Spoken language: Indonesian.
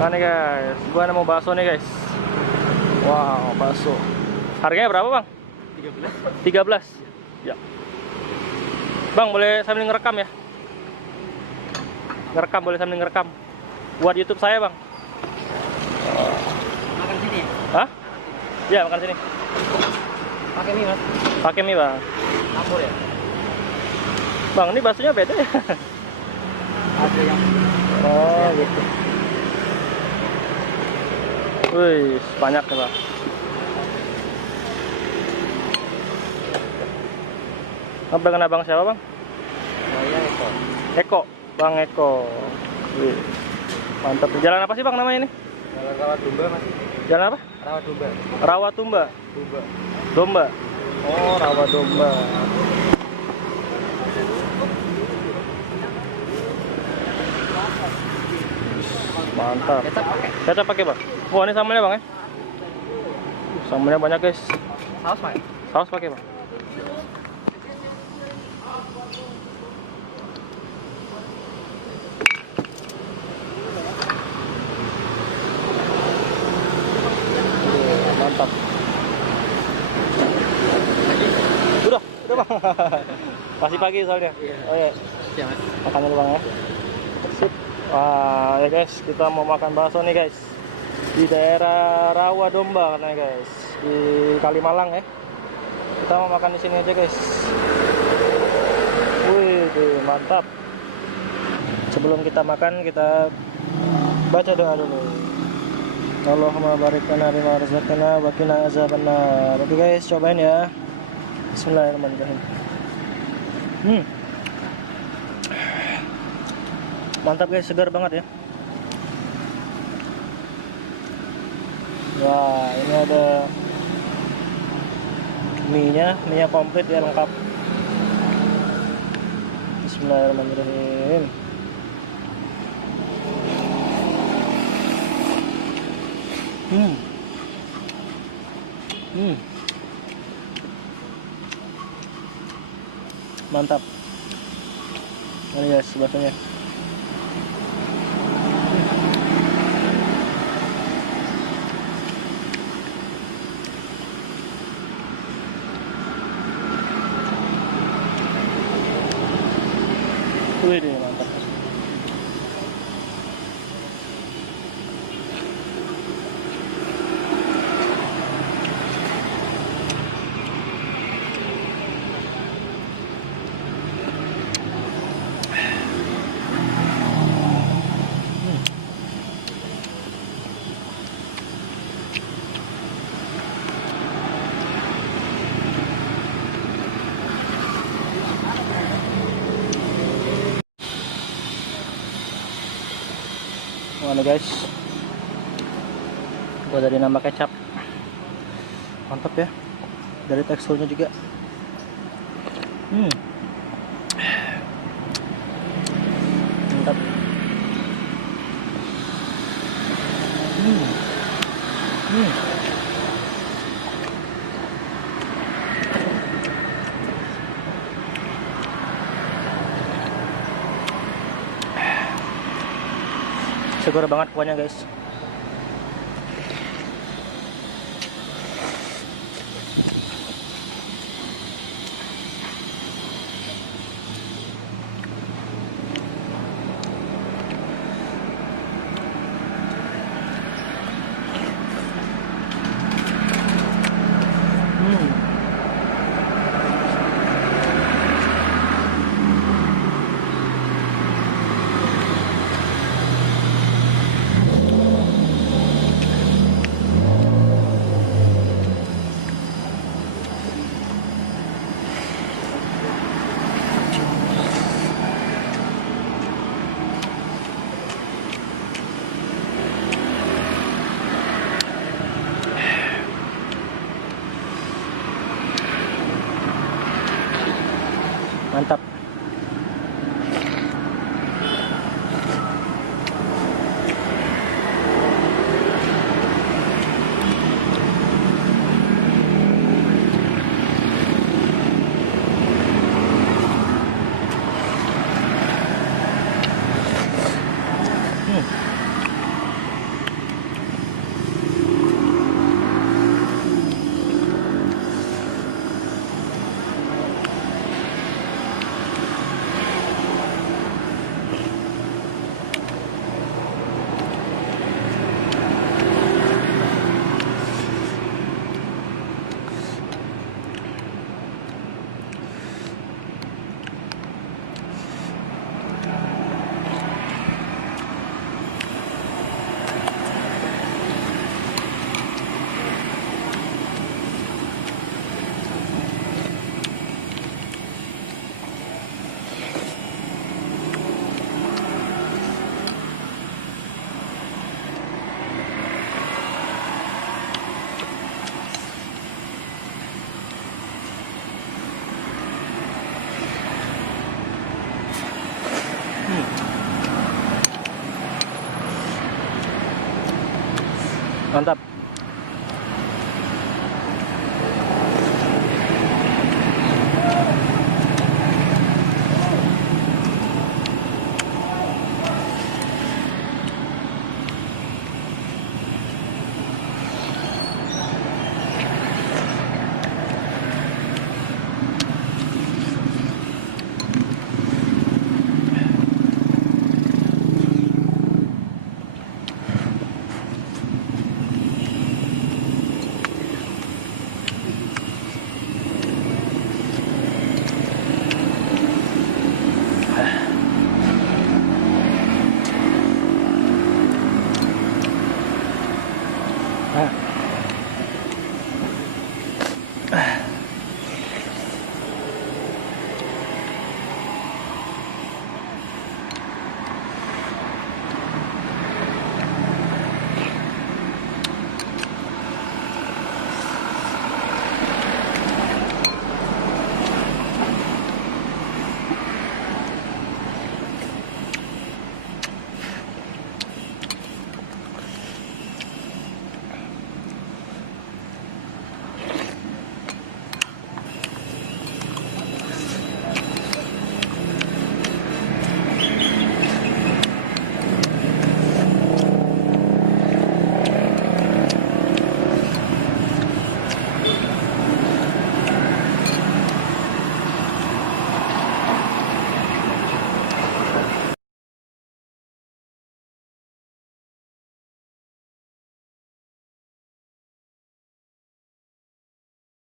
Nah nih guys, gua mau bakso nih guys. Wow, bakso. Harganya berapa bang? 13. 13. Ya. Bang, boleh sambil ngerekam ya? Ngerekam, boleh sambil ngerekam. Buat YouTube saya bang. Makan sini. Hah? Iya, makan sini. Pakai mie mas. Pakai mie bang. Campur ya. Bang, ini baksonya beda ya? Ada yang. Oh gitu. Wih, banyak ya bang. Apa dengan abang siapa bang? Saya Eko. Eko, Bang Eko. Wih, mantap. Jalan apa sih bang namanya ini? Jalan Rawat Domba masih. Jalan apa? Rawat Domba. Rawatumba. Domba. Domba. Oh, Rawa Domba. Mantap. Kecap pakai. Kecap pakai bang. Wah, ini sambelnya bang ya? Sambelnya banyak guys. Saus pakai. Saus pakai bang. Mantap. Udah bang. Masih pagi soalnya. Oh iya. Iya mas. Makan dulu bang ya. Sip. Wah ya guys, kita mau makan bakso nih guys. Di daerah Rawa Domba katanya guys. Di Kalimalang ya. Kita mau makan di sini aja guys. Wih, mantap. Sebelum kita makan, kita baca doa dulu. Allahumma barik lana bima razaqtana wa qina azabannar. Oke guys, cobain ya. Bismillahirrahmanirrahim. Mantap guys, segar banget ya. Wah, ini ada mie-nya komplit ya, lengkap. Bismillahirrahmanirrahim. Mantap. Ini guys, baksonya. Wih, mantap. Mana guys, gua dari nambah kecap, mantap ya, dari teksturnya juga. Mantap. Segar banget kuahnya guys. Mantap.